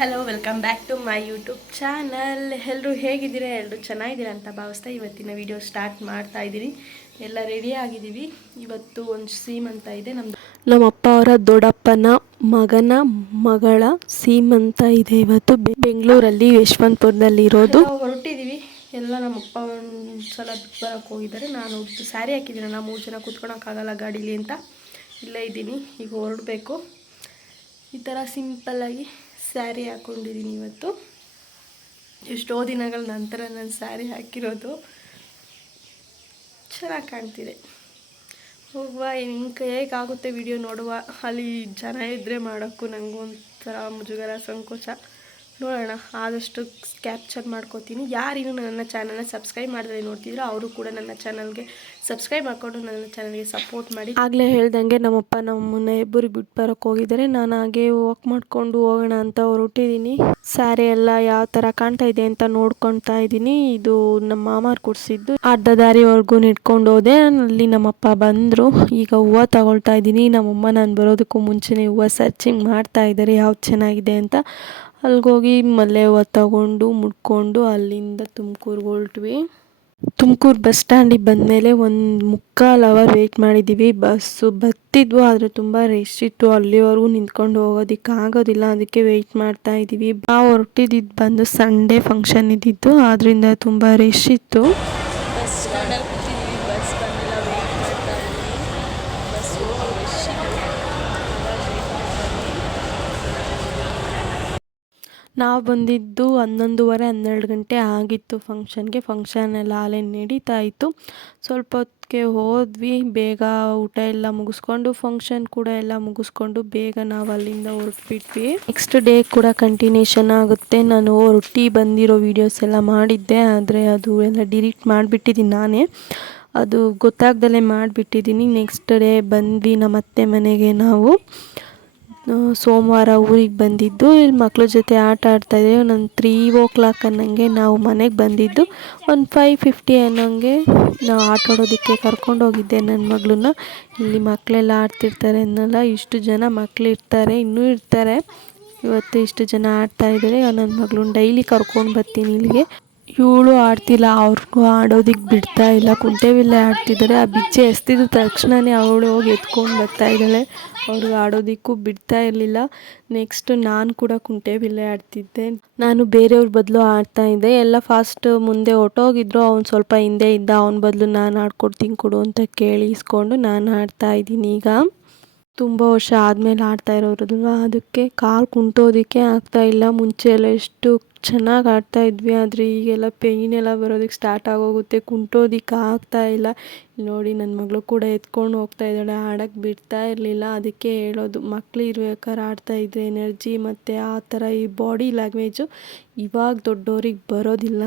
Hello welcome back to my YouTube channel. ಎಲ್ಲರೂ ಹೇಗಿದ್ದೀರಾ? ಎಲ್ಲರೂ ಚೆನ್ನಾಗಿದ್ದೀರಾ ಅಂತ ಭಾವಿಸ್ತಾ ಇವತ್ತಿನ ವಿಡಿಯೋ ಸ್ಟಾರ್ಟ್ ಮಾಡ್ತಾ ಇದ್ದೀನಿ. ಎಲ್ಲ ರೆಡಿ ಆಗಿದ್ದೀವಿ. ಇವತ್ತು ಒಂದು ಸೀಮಂತ ಇದೆ. ನಮ್ಮಪ್ಪ ಅವರ ದೊಡ್ಡಪ್ಪನ ಮಗನ ಮಗಳ ಸೀಮಂತ ಇದೆ ಇವತ್ತು ಬೆಂಗಳೂರಲ್ಲಿ ಯಶವಂತಪುರದಲ್ಲಿ ಇರೋದು. ಹೊರಟಿದ್ದೀವಿ ಎಲ್ಲ. ನಮ್ಮಪ್ಪ ಒಂದು ಸಲ ಬರೋಕ್ಕೆ ಹೋಗಿದ್ದಾರೆ. ನಾನು ಸ್ಯಾರಿ ಹಾಕಿದ್ದೀನಿ. ನಾವು 3 ಜನ ಕೂತ್ಕೊಳಕ್ಕಾಗಲ್ಲ ಗಾಡೀಲಿ ಅಂತ ಇಲ್ಲೇ ಇದ್ದೀನಿ. ಈಗ ಹೊರಡಬೇಕು. ಈ ಥರ ಸಿಂಪಲ್ಲಾಗಿ ಸ್ಯಾರಿ ಹಾಕ್ಕೊಂಡಿದ್ದೀನಿ ಇವತ್ತು. ಎಷ್ಟೋ ದಿನಗಳ ನಂತರ ನಾನು ಸ್ಯಾರಿ ಹಾಕಿರೋದು. ಚೆನ್ನಾಗಿ ಕಾಣ್ತಿದೆ. ಹೋಗುವ ಹೆಂಗೆ ಹೇಗಾಗುತ್ತೆ ವಿಡಿಯೋ ನೋಡುವ. ಅಲ್ಲಿ ಜನ ಇದ್ದರೆ ಮಾಡೋಕ್ಕೂ ನನಗೂ ಒಂಥರ ಮುಜುಗರ ಸಂಕೋಚ. ನೋಡೋಣ, ಆದಷ್ಟು ಕ್ಯಾಪ್ಚರ್ ಮಾಡ್ಕೋತೀನಿ. ಯಾರಿನ್ನೂ ನನ್ನ ಚಾನಲ್ನ ಸಬ್ಸ್ಕ್ರೈಬ್ ಮಾಡಿದ್ರೆ ನೋಡ್ತಿದ್ರು ಅವರು ಕೂಡ ನನ್ನ ಚಾನಲ್ಗೆ ಸಬ್ಸ್ಕ್ರೈಬ್ ಮಾಡಿಕೊಂಡು ನನ್ನ ಚಾನಲ್ಗೆ ಸಪೋರ್ಟ್ ಮಾಡಿ. ಆಗಲೇ ಹೇಳ್ದಂಗೆ ನಮ್ಮಪ್ಪ ನಮ್ಮನ್ನ ಇಬ್ಬರು ಬಿಟ್ಟು ಬರೋಕ್ಕೆ ಹೋಗಿದ್ದಾರೆ. ನಾನು ಹಾಗೆ ವಾಕ್ ಮಾಡಿಕೊಂಡು ಹೋಗೋಣ ಅಂತ ಹೊರಟಿದ್ದೀನಿ. ಸ್ಯಾರಿ ಎಲ್ಲ ಯಾವ ಥರ ಕಾಣ್ತಾ ಇದೆ ಅಂತ ನೋಡ್ಕೊತಾ ಇದ್ದೀನಿ. ಇದು ನಮ್ಮ ಮಾಮಾರು ಕೊಡಿಸಿದ್ದು. ಅರ್ಧ ದಾರಿವರೆಗೂ ನಿಟ್ಕೊಂಡು ಹೋದೆ. ಅಲ್ಲಿ ನಮ್ಮಪ್ಪ ಬಂದರು. ಈಗ ಹೂವು ತಗೊಳ್ತಾ ಇದ್ದೀನಿ. ನಮ್ಮಮ್ಮ ನಾನು ಬರೋದಕ್ಕೂ ಮುಂಚೆನೇ ಹೂವು ಸರ್ಚಿಂಗ್ ಮಾಡ್ತಾ ಇದ್ದಾರೆ ಯಾವ್ದು ಚೆನ್ನಾಗಿದೆ ಅಂತ. ಅಲ್ಲಿಗೋಗಿ ಮಲ್ಲೆ ಹೂವು ತಗೊಂಡು ಮುಡ್ಕೊಂಡು ಅಲ್ಲಿಂದ ತುಮಕೂರಿಗೆ ಹೊರಟ್ವಿ. ತುಮಕೂರು ಬಸ್ ಸ್ಟ್ಯಾಂಡಿಗೆ ಬಂದಮೇಲೆ 1.25 ಅವರ್ ವೆಯ್ಟ್ ಮಾಡಿದ್ದೀವಿ. ಬಸ್ಸು ಬರ್ತಿದ್ವು, ಆದರೆ ತುಂಬ ರಶ್ ಇತ್ತು. ಅಲ್ಲಿವರೆಗೂ ನಿಂತ್ಕೊಂಡು ಹೋಗೋದಕ್ಕೆ ಆಗೋದಿಲ್ಲ. ಅದಕ್ಕೆ ವೆಯ್ಟ್ ಮಾಡ್ತಾ ಇದ್ದೀವಿ. ನಾವು ಹೊರಟಿದ್ದು ಬಂದು ಸಂಡೇ ಫಂಕ್ಷನ್ ಇದ್ದಿತ್ತು, ಆದ್ದರಿಂದ ತುಂಬ ರಶ್ ಇತ್ತು. ಬಸ್ ಸ್ಟ್ಯಾಂಡಲ್ಲಿ ಕೂತಿದ್ದೀವಿ. ಬಸ್ ಬಂದಿಲ್ಲ, ವೆಯ್ಟ್ ಮಾಡ್ತಾ ಇದ್ದೀವಿ. ಬಸ್ ರಶ್ ನಾವು ಬಂದಿದ್ದು 11:30-12 ಗಂಟೆ ಆಗಿತ್ತು ಫಂಕ್ಷನ್ಗೆ. ಫಂಕ್ಷನ್ ಎಲ್ಲ ಅಲ್ಲೇ ನಡೀತಾ ಇತ್ತು. ಸ್ವಲ್ಪ ಹೊತ್ತಿಗೆ ಹೋದ್ವಿ. ಬೇಗ ಊಟ ಎಲ್ಲ ಮುಗಿಸ್ಕೊಂಡು ಫಂಕ್ಷನ್ ಕೂಡ ಎಲ್ಲ ಮುಗಿಸ್ಕೊಂಡು ಬೇಗ ನಾವು ಅಲ್ಲಿಂದ ಹೊರಟ್ಬಿಟ್ವಿ. ನೆಕ್ಸ್ಟ್ ಡೇ ಕೂಡ ಕಂಟಿನ್ಯೂಷನ್ ಆಗುತ್ತೆ. ನಾನು ಹೊರಟಿ ಬಂದಿರೋ ವೀಡಿಯೋಸ್ ಎಲ್ಲ ಮಾಡಿದ್ದೆ, ಆದರೆ ಅದು ಎಲ್ಲ ಡಿಲೀಟ್ ಮಾಡಿಬಿಟ್ಟಿದ್ದೀನಿ ನಾನೇ. ಅದು ಗೊತ್ತಾಗ್ದಲೇ ಮಾಡಿಬಿಟ್ಟಿದ್ದೀನಿ. ನೆಕ್ಸ್ಟ್ ಡೇ ಬಂದ್ವಿ ನಮ್ಮ ಅತ್ತೆ ಮನೆಗೆ. ನಾವು ಸೋಮವಾರ ಊರಿಗೆ ಬಂದಿದ್ದು. ಇಲ್ಲಿ ಮಕ್ಳ ಜೊತೆ ಆಟ ಆಡ್ತಾಯಿದ್ದೆ. ಒಂದು 3 ಅನ್ನಂಗೆ ನಾವು ಮನೆಗೆ ಬಂದಿದ್ದು. ಒಂದು 5:50 ಅನ್ನೋಂಗೆ ನಾವು ಆಟ ಆಡೋದಕ್ಕೆ ಕರ್ಕೊಂಡೋಗಿದ್ದೆ ನನ್ನ ಮಗಳನ್ನ. ಇಲ್ಲಿ ಮಕ್ಕಳೆಲ್ಲ ಆಡ್ತಿರ್ತಾರೆ ಅನ್ನಲ್ಲ, ಇಷ್ಟು ಜನ ಮಕ್ಕಳು ಇರ್ತಾರೆ, ಇನ್ನೂ ಇರ್ತಾರೆ. ಇವತ್ತು ಇಷ್ಟು ಜನ ಆಡ್ತಾಯಿದ್ದಾರೆ. ನನ್ನ ಮಗಳನ್ನ ಡೈಲಿ ಕರ್ಕೊಂಡು ಬರ್ತೀನಿ ಇಲ್ಲಿಗೆ. ಇವಳು ಆಡ್ತಿಲ್ಲ, ಅವ್ರಿಗೂ ಆಡೋದಕ್ಕೆ ಬಿಡ್ತಾ ಇಲ್ಲ. ಕುಂಟೆಬಿಲ್ಲೆ ಆಡ್ತಿದ್ದಾರೆ. ಆ ಬಿಚ್ಚೆ ಎಸ್ತಿದ ತಕ್ಷಣವೇ ಅವಳು ಹೋಗಿ ಎತ್ಕೊಂಡು ಬರ್ತಾ ಇದ್ದಾಳೆ. ಅವ್ರಿಗೆ ಆಡೋದಕ್ಕೂ ಬಿಡ್ತಾ ಇರಲಿಲ್ಲ. ನೆಕ್ಸ್ಟ್ ನಾನು ಕೂಡ ಕುಂಟೆಬಿಲ್ಲೆ ಆಡ್ತಿದ್ದೆ. ನಾನು ಬೇರೆಯವ್ರ ಬದಲು ಆಡ್ತಾಯಿದ್ದೆ. ಎಲ್ಲ ಫಾಸ್ಟ್ ಮುಂದೆ ಹೊಟ್ಟೋಗಿದ್ರು. ಅವ್ನು ಸ್ವಲ್ಪ ಹಿಂದೆ ಇದ್ದ. ಅವನ ಬದಲು ನಾನು ಆಡ್ಕೊಡ್ತೀನಿ ಕೊಡು ಅಂತ ಕೇಳಿಸ್ಕೊಂಡು ನಾನು ಆಡ್ತಾಯಿದ್ದೀನಿ. ಈಗ ತುಂಬ ವರ್ಷ ಆದಮೇಲೆ ಆಡ್ತಾ ಇರೋರಲ್ವ, ಅದಕ್ಕೆ ಕಾಲು ಕುಂಟೋದಕ್ಕೆ ಆಗ್ತಾಯಿಲ್ಲ. ಮುಂಚೆ ಎಲ್ಲ ಎಷ್ಟು ಚೆನ್ನಾಗಿ ಆಡ್ತಾಯಿದ್ವಿ, ಆದರೆ ಈಗೆಲ್ಲ ಪೇಯ್ನ್ ಎಲ್ಲ ಬರೋದಕ್ಕೆ ಸ್ಟಾರ್ಟ್ ಆಗೋಗುತ್ತೆ. ಕುಂಟೋದಕ್ಕೆ ಆಗ್ತಾಯಿಲ್ಲ. ನೋಡಿ ನನ್ನ ಮಗಳು ಕೂಡ ಎತ್ಕೊಂಡು ಹೋಗ್ತಾ ಇದ್ದಾಳೆ. ಆಡೋಕ್ಕೆ ಬಿಡ್ತಾ ಇರಲಿಲ್ಲ. ಅದಕ್ಕೆ ಹೇಳೋದು, ಮಕ್ಕಳು ಇರ್ಬೇಕಾದ್ರೆ ಆಡ್ತಾಯಿದ್ರೆ ಎನರ್ಜಿ ಮತ್ತು ಆ ಥರ ಈ ಬಾಡಿ ಲ್ಯಾಂಗ್ವೇಜು ಇವಾಗ ದೊಡ್ಡವ್ರಿಗೆ ಬರೋದಿಲ್ಲ.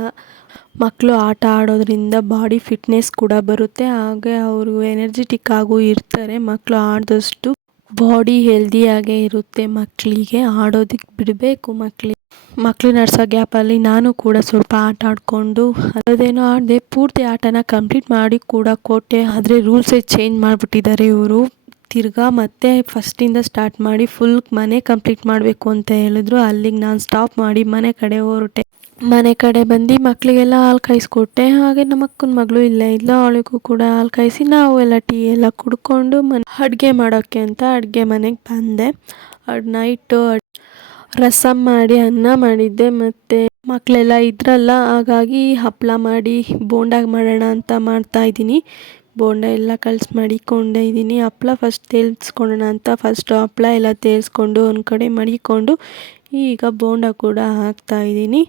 ಮಕ್ಕಳು ಆಟ ಆಡೋದ್ರಿಂದ ಬಾಡಿ ಫಿಟ್ನೆಸ್ ಕೂಡ ಬರುತ್ತೆ. ಹಾಗೆ ಅವರು ಎನರ್ಜೆಟಿಕ್ ಆಗೂ ಇರ್ತಾರೆ. ಮಕ್ಕಳು ಆಡಿದಷ್ಟು ಬಾಡಿ ಹೆಲ್ದಿಯಾಗೇ ಇರುತ್ತೆ. ಮಕ್ಕಳಿಗೆ ಆಡೋದಕ್ಕೆ ಬಿಡಬೇಕು. ಮಕ್ಕಳು ನಡೆಸೋ ಗ್ಯಾಪಲ್ಲಿ ನಾನು ಕೂಡ ಸ್ವಲ್ಪ ಆಟ ಆಡಿಕೊಂಡು ಅದೇನೋ ಆಡಿದೆ. ಪೂರ್ತಿ ಆಟನ ಕಂಪ್ಲೀಟ್ ಮಾಡಿ ಕೂಡ ಕೊಟ್ಟೆ, ಆದರೆ ರೂಲ್ಸೇ ಚೇಂಜ್ ಮಾಡಿಬಿಟ್ಟಿದ್ದಾರೆ ಇವರು. ತಿರ್ಗಾ ಮತ್ತೆ ಫಸ್ಟಿಂದ ಸ್ಟಾರ್ಟ್ ಮಾಡಿ ಫುಲ್ ಮನೆ ಕಂಪ್ಲೀಟ್ ಮಾಡಬೇಕು ಅಂತ ಹೇಳಿದ್ರು. ಅಲ್ಲಿಗೆ ನಾನು ಸ್ಟಾಪ್ ಮಾಡಿ ಮನೆ ಕಡೆ ಹೊರಟೆ. ಮನೆ ಕಡೆ ಬಂದು ಮಕ್ಕಳಿಗೆಲ್ಲ ಹಾಲು ಕಾಯಿಸ್ಕೊಟ್ಟೆ. ಹಾಗೆ ನಮ್ಮ ಅಕ್ಕನ ಮಗಳು ಇಲ್ಲೇ ಇದ್ಲು, ಅವಳಿಗೂ ಕೂಡ ಹಾಲು ಕಾಯಿಸಿ ನಾವು ಎಲ್ಲ ಟೀ ಎಲ್ಲ ಕುಡ್ಕೊಂಡು ಅಡುಗೆ ಮಾಡೋಕ್ಕೆ ಅಂತ ಅಡುಗೆ ಮನೆಗೆ ಬಂದೆ. ನೈಟು ರಸಮ್ ಮಾಡಿ ಅನ್ನ ಮಾಡಿದ್ದೆ. ಮತ್ತು ಮಕ್ಕಳೆಲ್ಲ ಇದ್ರಲ್ಲ, ಹಾಗಾಗಿ ಹಪ್ಪಳ ಮಾಡಿ ಬೋಂಡ ಮಾಡೋಣ ಅಂತ ಮಾಡ್ತಾಯಿದ್ದೀನಿ. ಬೋಂಡ ಎಲ್ಲ ಮಡಿಕೊಂಡೇ ಇದ್ದೀನಿ. ಹಪ್ಪಳ ಫಸ್ಟ್ ತೇಲ್ಸ್ಕೊಳ್ಳೋಣ ಅಂತ ಫಸ್ಟ್ ಹಪ್ಪಳ ಎಲ್ಲ ತೇಲ್ಸ್ಕೊಂಡು ಒಂದು ಕಡೆ ಮಡಿಕೊಂಡು ಈಗ ಬೋಂಡ ಕೂಡ ಹಾಕ್ತಾಯಿದ್ದೀನಿ.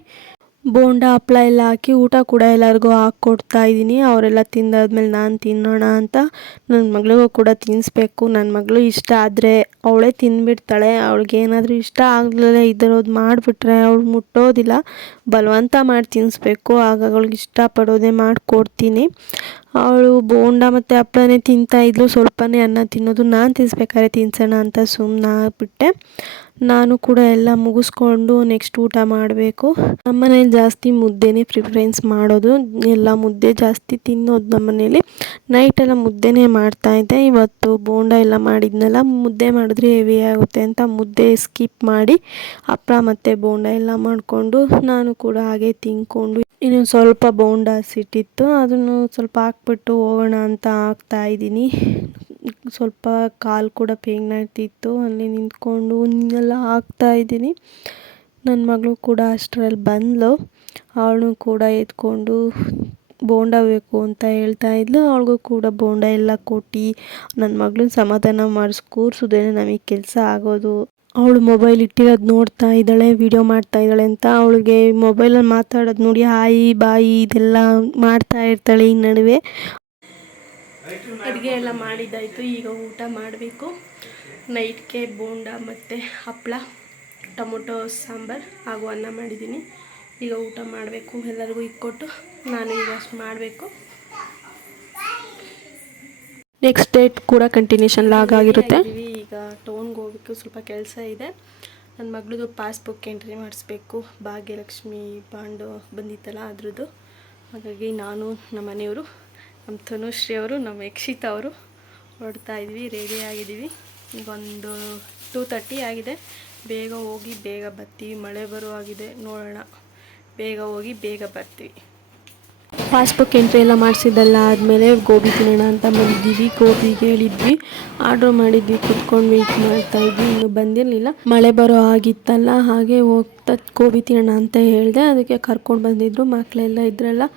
ಬೋಂಡ ಹಪ್ಪಳ ಎಲ್ಲ ಹಾಕಿ ಊಟ ಕೂಡ ಎಲ್ಲರಿಗೂ ಹಾಕ್ಕೊಡ್ತಾಯಿದ್ದೀನಿ. ಅವರೆಲ್ಲ ತಿಂದಾದ್ಮೇಲೆ ನಾನು ತಿನ್ನೋಣ ಅಂತ ನನ್ನ ಮಗಳಿಗೂ ಕೂಡ ತಿನ್ನಿಸ್ಬೇಕು. ನನ್ನ ಮಗಳು ಇಷ್ಟ ಆದರೆ ಅವಳೇ ತಿಂದುಬಿಡ್ತಾಳೆ. ಅವಳಿಗೇನಾದರೂ ಇಷ್ಟ ಆಗಲೇ ಇದ್ದಿರೋದು ಮಾಡಿಬಿಟ್ರೆ ಅವಳು ಮುಟ್ಟೋದಿಲ್ಲ. ಬಲವಂತ ಮಾಡಿ ತಿನ್ನಿಸ್ಬೇಕು. ಆಗ ಅವಳಿಗೆ ಇಷ್ಟಪಡೋದೇ ಮಾಡಿಕೊಡ್ತೀನಿ. ಅವಳು ಬೋಂಡ ಮತ್ತು ಹಪ್ಪಳನೇ ತಿಂತಾಯಿದ್ಲು. ಸ್ವಲ್ಪನೇ ಅನ್ನ ತಿನ್ನೋದು. ನಾನು ತಿನ್ನಿಸ್ಬೇಕಾದ್ರೆ ತಿನ್ಸೋಣ ಅಂತ ಸುಮ್ಮನೆ ಆಗ್ಬಿಟ್ಟೆ. ನಾನು ಕೂಡ ಎಲ್ಲ ಮುಗಿಸ್ಕೊಂಡು ನೆಕ್ಸ್ಟ್ ಊಟ ಮಾಡಬೇಕು. ನಮ್ಮನೇಲಿ ಜಾಸ್ತಿ ಮುದ್ದೆನೇ ಪ್ರಿಫರೆನ್ಸ್ ಮಾಡೋದು, ಎಲ್ಲ ಮುದ್ದೆ ಜಾಸ್ತಿ ತಿನ್ನೋದು ನಮ್ಮನೇಲಿ. ನೈಟೆಲ್ಲ ಮುದ್ದೆನೇ ಮಾಡ್ತಾಯಿದ್ದೆ. ಇವತ್ತು ಬೋಂಡ ಎಲ್ಲ ಮಾಡಿದ್ನಲ್ಲ, ಮುದ್ದೆ ಮಾಡಿದ್ರೆ ಹೆವಿ ಆಗುತ್ತೆ ಅಂತ ಮುದ್ದೆ ಸ್ಕಿಪ್ ಮಾಡಿ ಹಪ್ಪಳ ಮತ್ತು ಬೋಂಡ ಎಲ್ಲ ಮಾಡಿಕೊಂಡು ನಾನು ಕೂಡ ಹಾಗೆ ತಿಂದ್ಕೊಂಡು ಇನ್ನೊಂದು ಸ್ವಲ್ಪ ಬೋಂಡ ಹಸಿಟ್ಟಿತ್ತು ಅದನ್ನು ಸ್ವಲ್ಪ ಹಾಕ್ಬಿಟ್ಟು ಹೋಗೋಣ ಅಂತ ಹಾಕ್ತಾಯಿದ್ದೀನಿ. ಸ್ವಲ್ಪ ಕಾಲು ಕೂಡ ಪೇಯ್ನ್ ಆಗ್ತಿತ್ತು, ಅಲ್ಲಿ ನಿಂತ್ಕೊಂಡು ಎಲ್ಲ ಹಾಕ್ತಾಯಿದ್ದೀನಿ. ನನ್ನ ಮಗಳು ಕೂಡ ಅಷ್ಟರಲ್ಲಿ ಬಂದಳು. ಅವಳು ಕೂಡ ಎತ್ಕೊಂಡು ಬೋಂಡ ಬೇಕು ಅಂತ ಹೇಳ್ತಾ ಇದ್ಲು. ಅವಳಿಗೂ ಕೂಡ ಬೋಂಡ ಎಲ್ಲ ಕೊಟ್ಟು ನನ್ನ ಮಗಳನ್ನ ಸಮಾಧಾನ ಮಾಡಿಸಿ ಕೂರಿಸಿದ್ರೆ ನಮಗೆ ಕೆಲಸ ಆಗೋದು. ಅವಳು ಮೊಬೈಲ್ ಇಟ್ಟಿರೋದು ನೋಡ್ತಾ ಇದ್ದಾಳೆ, ವಿಡಿಯೋ ಮಾಡ್ತಾ ಇದ್ದಾಳೆ ಅಂತ. ಅವಳಿಗೆ ಮೊಬೈಲಲ್ಲಿ ಮಾತಾಡೋದು ನೋಡಿ ಹಾಯಿ ಬಾಯಿ ಇದೆಲ್ಲ ಮಾಡ್ತಾ ಇರ್ತಾಳೆ. ಈ ನಡುವೆ ಅಡುಗೆ ಎಲ್ಲ ಮಾಡಿದ್ದಾಯಿತು, ಈಗ ಊಟ ಮಾಡಬೇಕು. ನೈಟ್ಗೆ ಬೋಂಡ ಮತ್ತು ಹಪ್ಪಳ, ಟೊಮೊಟೊ ಸಾಂಬಾರು ಹಾಗೂ ಅನ್ನ ಮಾಡಿದ್ದೀನಿ. ಈಗ ಊಟ ಮಾಡಬೇಕು, ಎಲ್ಲರಿಗೂ ಇಕ್ಕೊಟ್ಟು ನಾನು ಈಗ ಅಷ್ಟು ಮಾಡಬೇಕು. ನೆಕ್ಸ್ಟ್ ಡೇಟ್ ಕೂಡ ಕಂಟಿನ್ಯೂಷನ್ ಲಾಗ್ ಆಗಿರುತ್ತೆ. ಈಗ ಟೌನ್ಗೆ ಹೋಗ್ಬೇಕು, ಸ್ವಲ್ಪ ಕೆಲಸ ಇದೆ. ನನ್ನ ಮಗಳದು ಪಾಸ್ಬುಕ್ ಎಂಟ್ರಿ ಮಾಡಿಸ್ಬೇಕು, ಭಾಗ್ಯಲಕ್ಷ್ಮಿ ಬಾಂಡು ಬಂದಿತ್ತಲ್ಲ ಅದ್ರದ್ದು. ಹಾಗಾಗಿ ನಾನು, ನಮ್ಮ ಮನೆಯವರು, ನಮ್ಮ ತನುಶ್ರೀ ಅವರು, ನಮ್ಮ ಯಕ್ಷಿತಾ ಅವರು ಹೊರಡ್ತಾ ಇದ್ವಿ, ರೆಡಿ ಆಗಿದ್ದೀವಿ. ಈಗ ಒಂದು 2:30 ಆಗಿದೆ. ಬೇಗ ಹೋಗಿ ಬೇಗ ಬರ್ತೀವಿ, ಮಳೆ ಬರೋ ಆಗಿದೆ, ನೋಡೋಣ. ಬೇಗ ಹೋಗಿ ಬೇಗ ಬರ್ತೀವಿ. ಪಾಸ್ಬುಕ್ ಎಂಟ್ರಿ ಎಲ್ಲ ಮಾಡಿಸಿದ್ದೆಲ್ಲ ಆದಮೇಲೆ ಗೋಬಿ ತಿನ್ನೋಣ ಅಂತ ಬಂದಿದ್ದೀವಿ. ಗೋಬಿಗೆ ಹೇಳಿದ್ವಿ, ಆರ್ಡ್ರ್ ಮಾಡಿದ್ವಿ, ಕುತ್ಕೊಂಡು ವೆಯ್ಟ್ ಮಾಡ್ತಾಯಿದ್ವಿ, ಇನ್ನೂ ಬಂದಿರಲಿಲ್ಲ. ಮಳೆ ಬರೋ ಆಗಿತ್ತಲ್ಲ, ಹಾಗೆ ಹೋಗ್ತಾ ಗೋಬಿ ತಿನ್ನೋಣ ಅಂತ ಹೇಳಿದೆ. ಅದಕ್ಕೆ ಕರ್ಕೊಂಡು ಬಂದಿದ್ದರು, ಮಕ್ಕಳೆಲ್ಲ ಇದ್ರಲ್ಲ.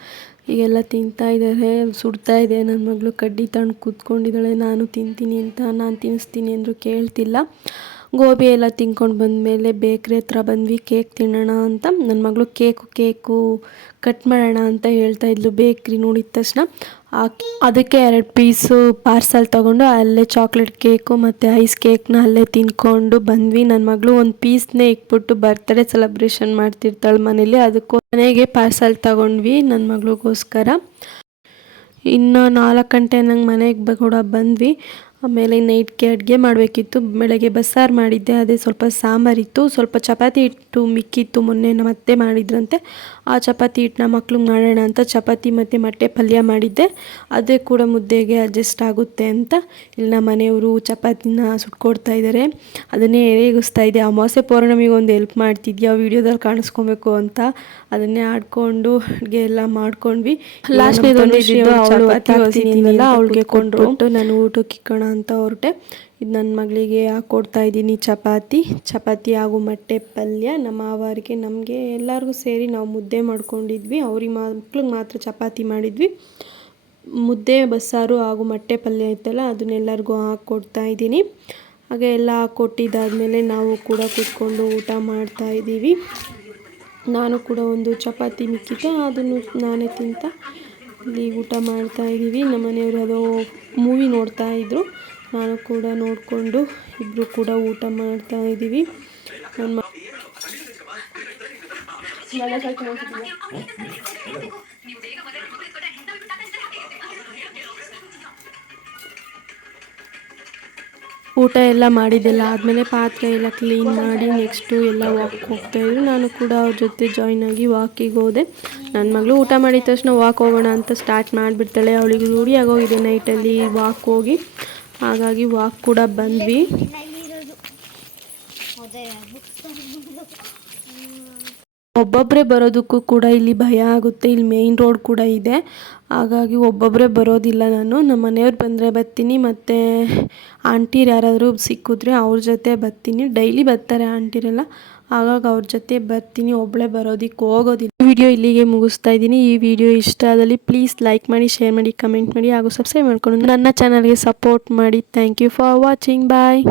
ಈಗೆಲ್ಲ ತಿಂತಾ ಇದ್ದಾರೆ, ಸುಡ್ತಾ ಇದೆ. ನನ್ನ ಮಗಳು ಕಡ್ಡಿ ತಗೊಂಡು ಕೂತ್ಕೊಂಡಿದ್ದಾಳೆ. ನಾನು ತಿಂತೀನಿ ಅಂತ, ನಾನು ತಿನ್ನಿಸ್ತೀನಿ ಅಂದರೂ ಕೇಳ್ತಿಲ್ಲ. ಗೋಬಿ ಎಲ್ಲ ತಿನ್ಕೊಂಡು ಬಂದಮೇಲೆ ಬೇಕ್ರಿ ಹತ್ರ ಬಂದ್ವಿ, ಕೇಕ್ ತಿನ್ನೋಣ ಅಂತ. ನನ್ನ ಮಗಳು ಕೇಕು ಕಟ್ ಮಾಡೋಣ ಅಂತ ಹೇಳ್ತಾ ಇದ್ಲು. ಬೇಕ್ರಿ ನೋಡಿದ ತಕ್ಷಣ ಅದಕ್ಕೆ 2 ಪೀಸು ಪಾರ್ಸಲ್ ತೊಗೊಂಡು ಅಲ್ಲೇ ಚಾಕ್ಲೇಟ್ ಕೇಕು ಮತ್ತು ಐಸ್ ಕೇಕ್ನ ಅಲ್ಲೇ ತಿನ್ಕೊಂಡು ಬಂದ್ವಿ. ನನ್ನ ಮಗಳು ಒಂದು ಪೀಸ್ನೇ ಇಕ್ಬಿಟ್ಟು ಬರ್ತ್ಡೇ ಸೆಲೆಬ್ರೇಷನ್ ಮಾಡ್ತಿರ್ತಾಳೆ ಮನೇಲಿ, ಅದಕ್ಕೂ ಮನೆಗೆ ಪಾರ್ಸಲ್ ತೊಗೊಂಡ್ವಿ ನನ್ನ ಮಗಳಿಗೋಸ್ಕರ. ಇನ್ನು 4 ಗಂಟೆ ನಂಗೆ ಮನೆಗೆ ಕೂಡ ಬಂದ್ವಿ. ಆಮೇಲೆ ನೈಟ್ಗೆ ಅಡುಗೆ ಮಾಡಬೇಕಿತ್ತು. ಬೆಳಗ್ಗೆ ಬಸ್ಸಾರು ಮಾಡಿದ್ದೆ, ಅದೇ ಸ್ವಲ್ಪ ಸಾಂಬಾರಿತ್ತು, ಸ್ವಲ್ಪ ಚಪಾತಿ ಹಿಟ್ಟು ಮಿಕ್ಕಿತ್ತು, ಮೊನ್ನೆ ನಮ್ಮ ಅತ್ತೆ ಮಾಡಿದ್ರಂತೆ. ಆ ಚಪಾತಿ ಹಿಟ್ಟನ್ನ ಮಕ್ಳಿಗೆ ಮಾಡೋಣ ಅಂತ ಚಪಾತಿ ಮತ್ತು ಮೊಟ್ಟೆ ಪಲ್ಯ ಮಾಡಿದ್ದೆ. ಅದೇ ಕೂಡ ಮುದ್ದೆಗೆ ಅಡ್ಜಸ್ಟ್ ಆಗುತ್ತೆ ಅಂತ ಇಲ್ಲಿ ನಮ್ಮ ಮನೆಯವರು ಚಪಾತಿನ ಸುಟ್ಕೊಡ್ತಾ ಇದ್ದಾರೆ. ಅದನ್ನೇ ರೇಗಿಸ್ತಾ ಇದೆ. ಅಮಾವಾಸ್ಯೆ ಪೌರ್ಣಮಿಗೆ ಒಂದು ಹೆಲ್ಪ್ ಮಾಡ್ತಿದ್ಯಾ, ವೀಡಿಯೋದಲ್ಲಿ ಕಾಣಿಸ್ಕೊಬೇಕು ಅಂತ ಅದನ್ನೇ ಆಡ್ಕೊಂಡು ಅಡುಗೆ ಎಲ್ಲ ಮಾಡ್ಕೊಂಡ್ವಿ. ಲಾಸ್ಟ್ನೇದೊಂದು ಅವಳಿಗೆ ಕೊಂಡ್ಬಿಟ್ಟು ನಾನು ಊಟಕ್ಕೆ ಇಕ್ಕೋಣ ಅಂತ ಹೊರಟೆ. ಇದು ನನ್ನ ಮಗಳಿಗೆ ಹಾಕ್ಕೊಡ್ತಾ ಇದ್ದೀನಿ ಚಪಾತಿ ಹಾಗೂ ಮೊಟ್ಟೆ ಪಲ್ಯ. ನಮ್ಮ ಮಾವರಿಗೆ, ನಮಗೆ ಎಲ್ಲರಿಗೂ ಸೇರಿ ನಾವು ಮುದ್ದೆ ಮಾಡ್ಕೊಂಡಿದ್ವಿ. ಅವ್ರಿಗೆ ಮಕ್ಳಿಗೆ ಮಾತ್ರ ಚಪಾತಿ ಮಾಡಿದ್ವಿ. ಮುದ್ದೆ ಬಸ್ಸಾರು ಹಾಗೂ ಮೊಟ್ಟೆ ಪಲ್ಯ ಇತ್ತಲ್ಲ, ಅದನ್ನೆಲ್ಲರಿಗೂ ಹಾಕ್ಕೊಡ್ತಾ ಇದ್ದೀನಿ. ಹಾಗೆ ಎಲ್ಲ ಹಾಕ್ಕೊಟ್ಟಿದ್ದಾದಮೇಲೆ ನಾವು ಕೂಡ ಕೂತ್ಕೊಂಡು ಊಟ ಮಾಡ್ತಾಯಿದ್ದೀವಿ. ನಾನು ಕೂಡ ಒಂದು ಚಪಾತಿ ಮಿಕ್ಕಿತ್ತು, ಅದನ್ನು ನಾನೇ ತಿಂತ ಇಲ್ಲಿ ಊಟ ಮಾಡ್ತಾಯಿದ್ದೀವಿ. ನಮ್ಮ ಮನೆಯವರು ಅದೋ ಮೂವಿ ನೋಡ್ತಾಯಿದ್ರು, ನಾನು ಕೂಡ ನೋಡಿಕೊಂಡು ಇಬ್ಬರು ಕೂಡ ಊಟ ಮಾಡ್ತಾಯಿದ್ದೀವಿ. ನನ್ನ ಊಟ ಎಲ್ಲ ಮಾಡಿದ್ದೆಲ್ಲ ಆದಮೇಲೆ ಪಾತ್ರೆ ಎಲ್ಲ ಕ್ಲೀನ್ ಮಾಡಿ ನೆಕ್ಸ್ಟು ಎಲ್ಲ ವಾಕ್ ಹೋಗ್ತಾಯಿದ್ರು. ನಾನು ಕೂಡ ಅವ್ರ ಜೊತೆ ಜಾಯ್ನ್ ಆಗಿ ವಾಕಿಗೆ ಹೋದೆ. ನನ್ನ ಮಗಳು ಊಟ ಮಾಡಿದ ತಕ್ಷಣ ವಾಕ್ ಹೋಗೋಣ ಅಂತ ಸ್ಟಾರ್ಟ್ ಮಾಡಿಬಿಡ್ತಾಳೆ. ಅವಳಿಗೆ ರೂಢಿ ಆಗೋಗಿದೆ ನೈಟಲ್ಲಿ ವಾಕ್ ಹೋಗಿ, ಹಾಗಾಗಿ ವಾಕ್ ಕೂಡ ಬಂದ್ವಿ. ಒಬ್ಬೊಬ್ಬರೇ ಬರೋದಕ್ಕೂ ಕೂಡ ಇಲ್ಲಿ ಭಯ ಆಗುತ್ತೆ. ಇಲ್ಲಿ ಮೇಯ್ನ್ ರೋಡ್ ಕೂಡ ಇದೆ, ಹಾಗಾಗಿ ಒಬ್ಬೊಬ್ಬರೇ ಬರೋದಿಲ್ಲ. ನಾನು ನಮ್ಮ ಮನೆಯವ್ರು ಬಂದರೆ ಬರ್ತೀನಿ, ಮತ್ತು ಆಂಟಿರು ಯಾರಾದರೂ ಸಿಕ್ಕಿದ್ರೆ ಅವ್ರ ಜೊತೆ ಬರ್ತೀನಿ. ಡೈಲಿ ಬರ್ತಾರೆ ಆಂಟಿರೆಲ್ಲ, ಹಾಗಾಗಿ ಅವ್ರ ಜೊತೆ ಬರ್ತೀನಿ, ಒಬ್ಬಳೇ ಬರೋದಕ್ಕೆ ಹೋಗೋದಿಲ್ಲ. ವಿಡಿಯೋ ಇಲ್ಲಿಗೆ ಮುಗಿಸ್ತಾ ಇದ್ದೀನಿ. ಈ ವಿಡಿಯೋ ಇಷ್ಟ ಆದಲ್ಲಿ ಪ್ಲೀಸ್ ಲೈಕ್ ಮಾಡಿ, ಶೇರ್ ಮಾಡಿ, ಕಮೆಂಟ್ ಮಾಡಿ ಹಾಗೂ ಸಬ್ಸ್ಕ್ರೈಬ್ ಮಾಡ್ಕೊಂಡು ನನ್ನ ಚಾನಲ್ಗೆ ಸಪೋರ್ಟ್ ಮಾಡಿ. Thank you for watching. Bye.